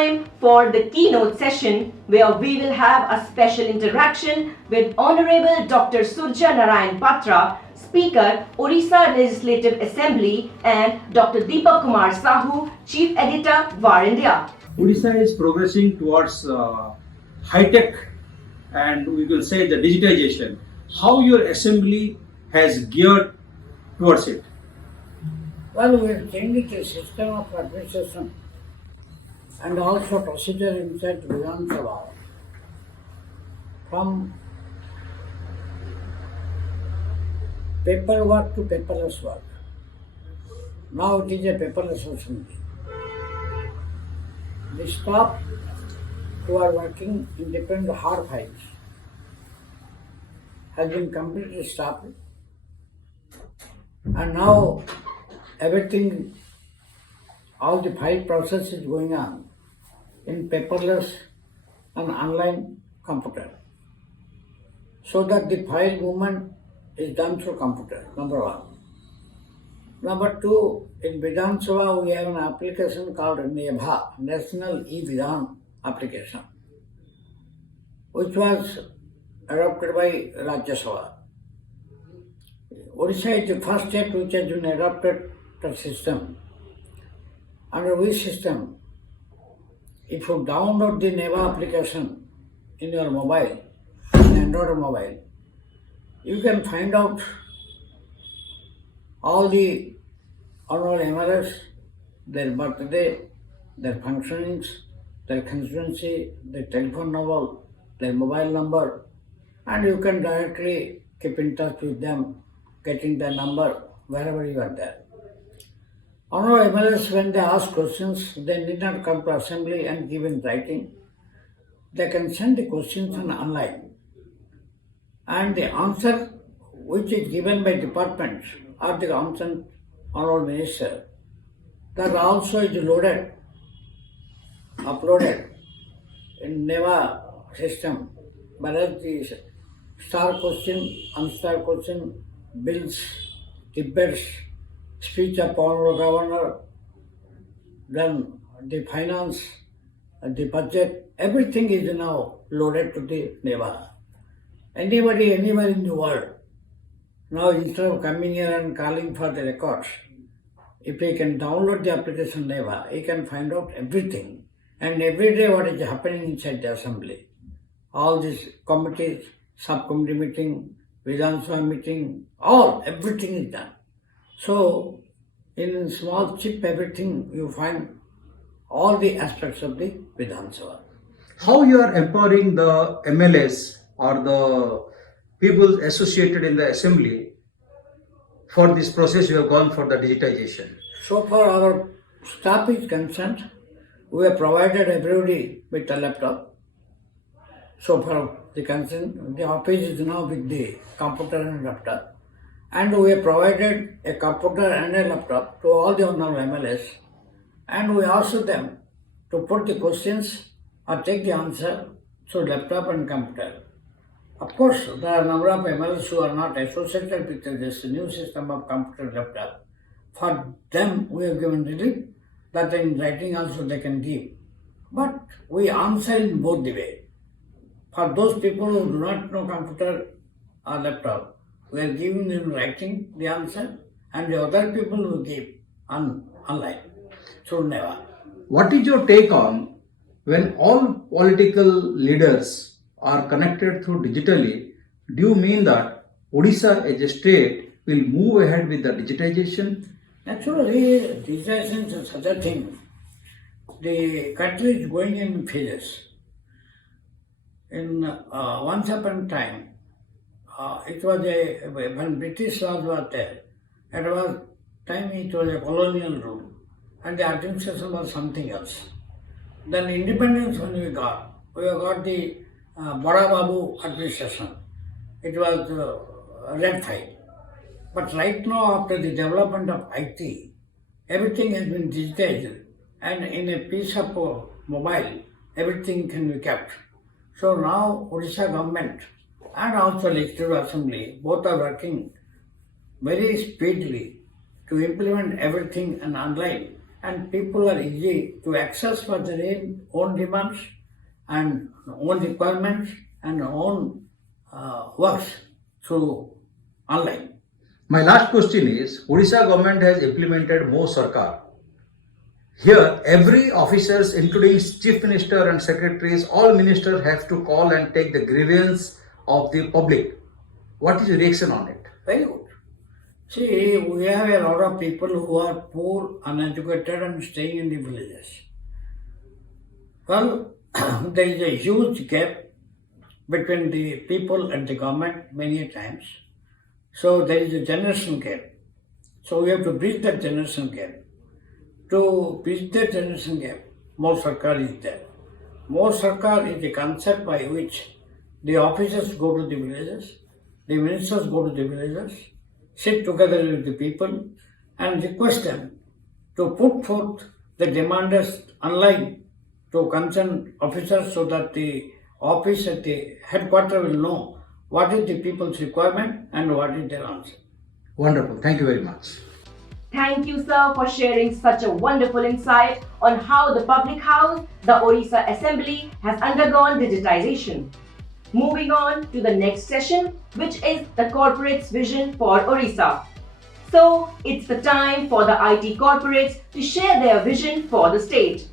time for the keynote session where we will have a special interaction with Honorable Dr. Surjya Narayan Patro, Speaker, Odisha Legislative Assembly, and Dr. Deepak Kumar Sahu, Chief Editor, VAR India. Odisha is progressing towards high-tech and we will say the digitization. How your assembly has geared towards it? Well, we have changed the system of administration and also procedure inside Vidhan Sabha from paperwork to paperless work. Now it is a paperless assembly. The staff who are working in different hard files has been completely stopped, and now everything, all the file process is going on in paperless and online computer, so that the file movement is done through computer, number one. Number two, in Vidhan Sabha we have an application called NEBHA, National E-Vidhan Application, which was adopted by Rajya Sabha. Odisha is the first state which has been adopted the system. Under which system, if you download the NEBHA application in your mobile, in Android mobile, you can find out all the honorable MLAs, their birthday, their functionings, their constituency, their telephone number, their mobile number, and you can directly keep in touch with them, getting their number wherever you are there. Honorable MLAs, when they ask questions, they need not come to assembly and give in writing. They can send the questions online. And the answer which is given by department or the concerned honorable minister, that also is loaded, uploaded in NEBHA system, whereas the star question, unstar question, bills, debates, speech of honorable governor, then the finance, the budget, everything is now loaded to the NEBHA. Anybody, anywhere in the world, now instead of coming here and calling for the records, if he can download the application NEBHA, he can find out everything. And every day what is happening inside the assembly. All these committees, subcommittee meeting, Vidhan Sabha meeting, everything is done. So, in small chip everything, you find all the aspects of the Vidhan Sabha. How you are empowering the MLAs or the people associated in the assembly for this process you have gone for the digitization? So far our staff is concerned, we have provided everybody with a laptop. So far the office is now with the computer and laptop. And we have provided a computer and a laptop to all the honorable MLAs. And we asked them to put the questions or take the answer through laptop and computer. Of course, there are a number of MLAs who are not associated with this new system of computer and laptop. For them, we have given relief that in writing also they can give. But we answer in both the way. For those people who do not know computer or laptop, we are giving in writing the answer, and the other people will give online through NEBHA. What is your take on when all political leaders are connected through digitally? Do you mean that Odisha as a state will move ahead with the digitization? Actually, digitization is such a thing. The country is going in phases. In once upon a time, it was when British laws were there, at one time it was a colonial rule and the administration was something else. Then independence when we got the Bada Babu administration. It was red file. But right now, after the development of IT, everything has been digitized, and in a piece of mobile, everything can be kept. So now Odisha government and also Legislative Assembly both are working very speedily to implement everything and online and people are easy to access for their own demands and own requirements and own works through online. My last question is, Odisha government has implemented Mo Sarkar. Here, every officers, including chief minister and secretaries, all ministers have to call and take the grievance of the public. What is your reaction on it? Very good. See, we have a lot of people who are poor, uneducated and staying in the villages. Well, there is a huge gap between the people and the government many times. So there is a generation gap. So we have to bridge that generation gap. To bridge that generation gap, More Sarkar is there. More Sarkar is a concept by which the officers go to the villages, the ministers go to the villages, sit together with the people and request them to put forth the demands online to concerned officers so that the office at the headquarters will know what is the people's requirement and what is their answer. Wonderful. Thank you very much. Thank you, sir, for sharing such a wonderful insight on how the public house, the Odisha Assembly, has undergone digitization. Moving on to the next session, which is the corporate's vision for Odisha. So, it's the time for the IT corporates to share their vision for the state.